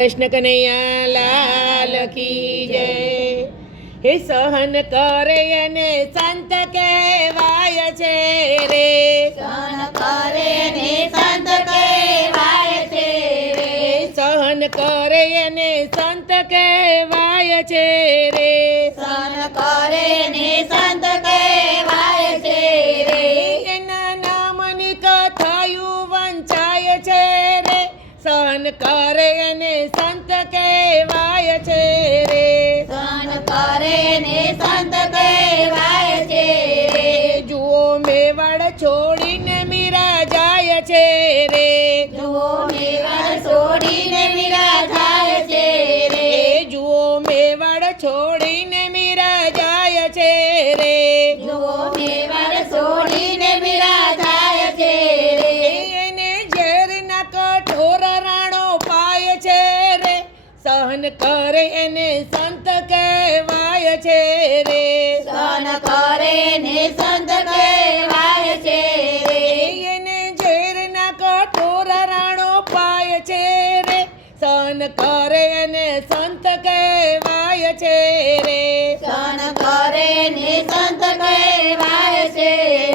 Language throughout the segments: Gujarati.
કૃષ્ણ કનૈયા લાલ કી જય। હે સહન કરે અને સંત કહેવાય છે રે, સહન કરે ને સંત કહેવાય છે રે, સહન કરે અને સંત કહેવાય છે રે, સહન કરે ને સંત કહેવાય છે રે, એના નામની કથાયું વંચાય છે રે, સહન કરે અને સંત કહેવાય છે રે, સહન કરે ને સંત કહેવાય છે રે, જુઓ મેવાડ છોડીને મીરા જાય છે રે, જુઓ મેવાડ છોડીને મીરા જાય છે રે, જુઓ મેવાડ છોડીને મીરા જાય છે રે, જુઓ મેવાડ છોડીને મીરા જાય છે રે, એને ઝેરના કઠોર રાણો પાય છે રે, સહન કરે એને સંત કહેવાય છે રે, સહન કરે ને સંત કહેવાય છે રે, એને ઝેરના કઠોર રાણો પાય છે રે, સહન કરે એને સંત કહેવાય છે રે, સહન કરે ને સંત કહેવાય છે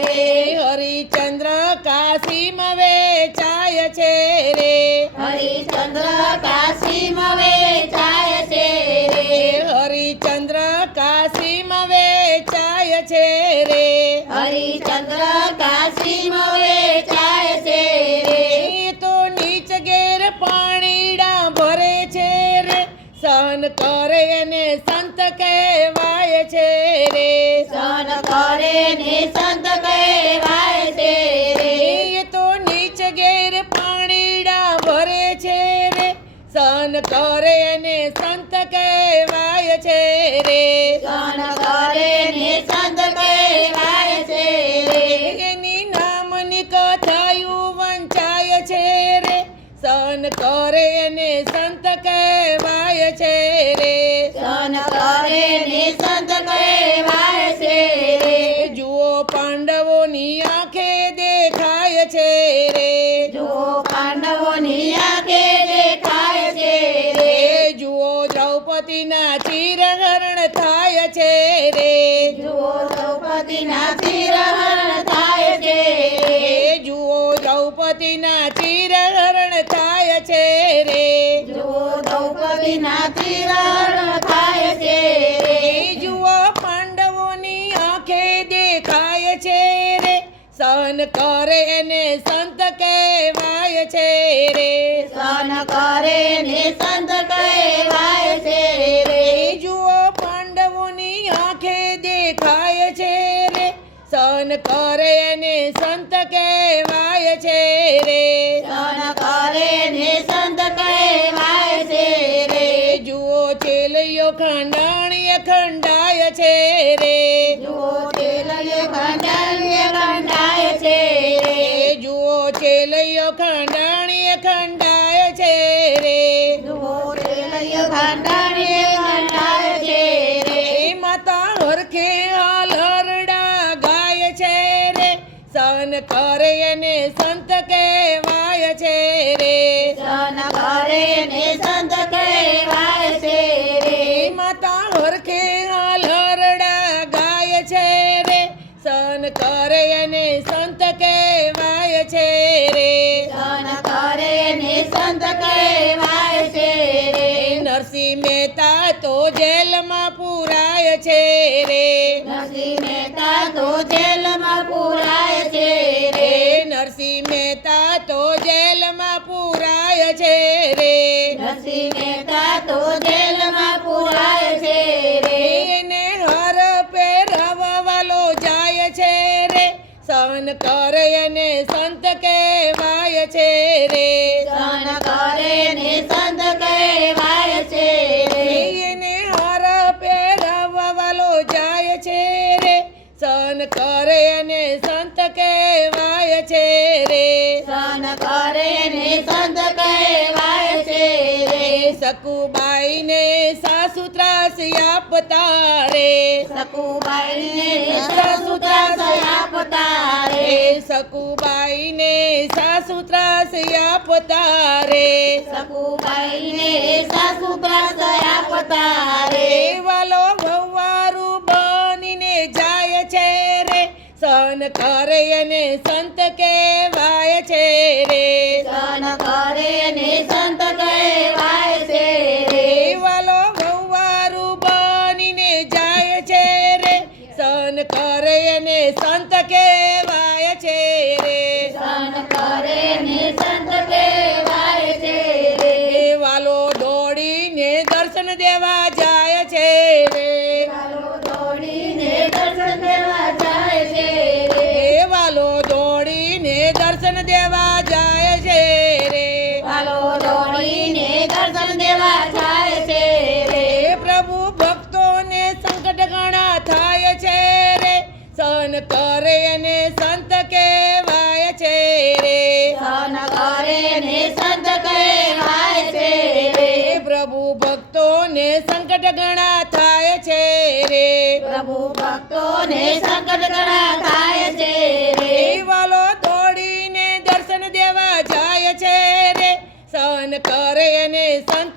રે, હરિચંદ્ર કાશીમાં વેચાય છે રે, હરિચંદ્ર કાશીમાં વેચાય છે રે, હરિચંદ્ર કાશીમાં વેચાય છે રે, હરિચંદ્ર કાશીમાં વેચાય છે રે, એ તો નીચ ઘેર પાણીડા ભરે છે રે, સહન કરે અને સંત કહેવાય છે રે, સહન કરે ને સંત કહેવાય છે રે, એ તો નીચ ઘેર પાણીડા ભરે છે રે, સહન કરે અને સંત કહેવાય છે રે, સહન કરે ને સંત કહેવાય છે રે, એની નામની કથાયું વંચાય છે રે, સહન કરે અને સંત કહેવાય છે રે, સહન કરે ને સંત કહેવાય છે રે, જુઓ પાંડવોની આંખે દેખાય છે રે, જો પાંડવોની આંખે દેખાય છે રે, જુઓ દ્રૌપદીના ચિરહરણ થાય છે રે, જુઓ દ્રૌપદીના ચિરહરણ થાય છે રે, જુઓ દ્રૌપદીના ચિરહરણ થાય છે રે, જુઓ દ્રૌપદીના ચિરહરણ થાય છે રે, જુઓ પાંડવોની આંખે દેખાય છે રે, સહન કરે એને સંત કહેવાય છે રે, સહન કરે ને સંત કહેવાય છે રે, જુઓ પાંડવોની આંખે દેખાય છે રે, સહન કરે એને સંત કહેવાય છે રે, સહન કરે ને સંત કહેવાય છે રે, જુઓ ચેલીઓ ખંડાણીએ ખંડાય છે રે, જુઓ ચેલીએ ખંડાણીએ ખંડાય છે રે, જુઓ ચેલીઓ ખંડાણીએ ખંડાય છે રે, જુઓ ચેલીએ ખંડાણીએ ખંડાય છે રે, માતા હરખે હાલ હરડા ગાય છે રે, સહન કરે એને સંત કહેવાય છે રે, સહન કરે ને સંત કહેવાય છે રે, માતા હરખે હાલ હરડા ગાય છે રે, સહન કરે એને સંત કહેવાય છે રે, સહન કરે ને સંત કહેવાય છે રે, નરસિંહ મહેતા તો જેલમાં પુરાય છે રે, નરસિંહ મહેતા તો જેલમાં પુરાય છે રે, નરસિંહ મહેતા તો જેલમાં પુરાય છે રે, નરસિંહ મહેતા તો જેલમાં પુરાય છે રે, એને હર પહેરવાલો જાય છે રે, સહન કરે અને સંત કહેવાય છે રે, સહન કરે ને સંત કહેવાય છે રે, એને હર પહેરવાલો જાય છે રે, સહન કરે અને સંત કહેવાય છે રે, સહન કરે ને સંત કહેવાય છે રે, સકુબાઈને સાસુ ત્રાસ આપતા રે, સકુબાઈને સાસુ ત્રાસ આપતા રે, સકુબાઈને સાસુ ત્રાસ આપતા રે, સકુબાઈને ત્રાસ આપતા રે વાલો વવારું બનીને જાય છે રે સહન કરે અને સંત કહેવાય છે રે સહન કરે ને સંત કહેવાય છે રે વાલો વવારું બનીને જાય છે રે સહન કરે અને સંત કહેવાય છે રે સહન કરે ને સંત કહેવાય છે રે વાલો દોડીને દર્શન દેવા જાય છે રે વાલો દોડીને દર્શન દેવા જાય છે રે વાલો દોડીને દર્શન દેવા જાય છે રે વાલો દોડીને દર્શન દેવા જાય છે રે પ્રભુ ભક્તોને સંકટ ઘણા થાય છે રે સહન કરે અને સંત કહેવાય છે રે સહન કરે ને સંત કહેવાય છે રે પ્રભુ ભક્તોને સંકટ ઘણા થાય છે રે પ્રભુ ભક્તોને સંકટ ઘણા થાય છે રે વાલો દોડીને દર્શન દેવા જાય છે રે સહન કરે અને સંત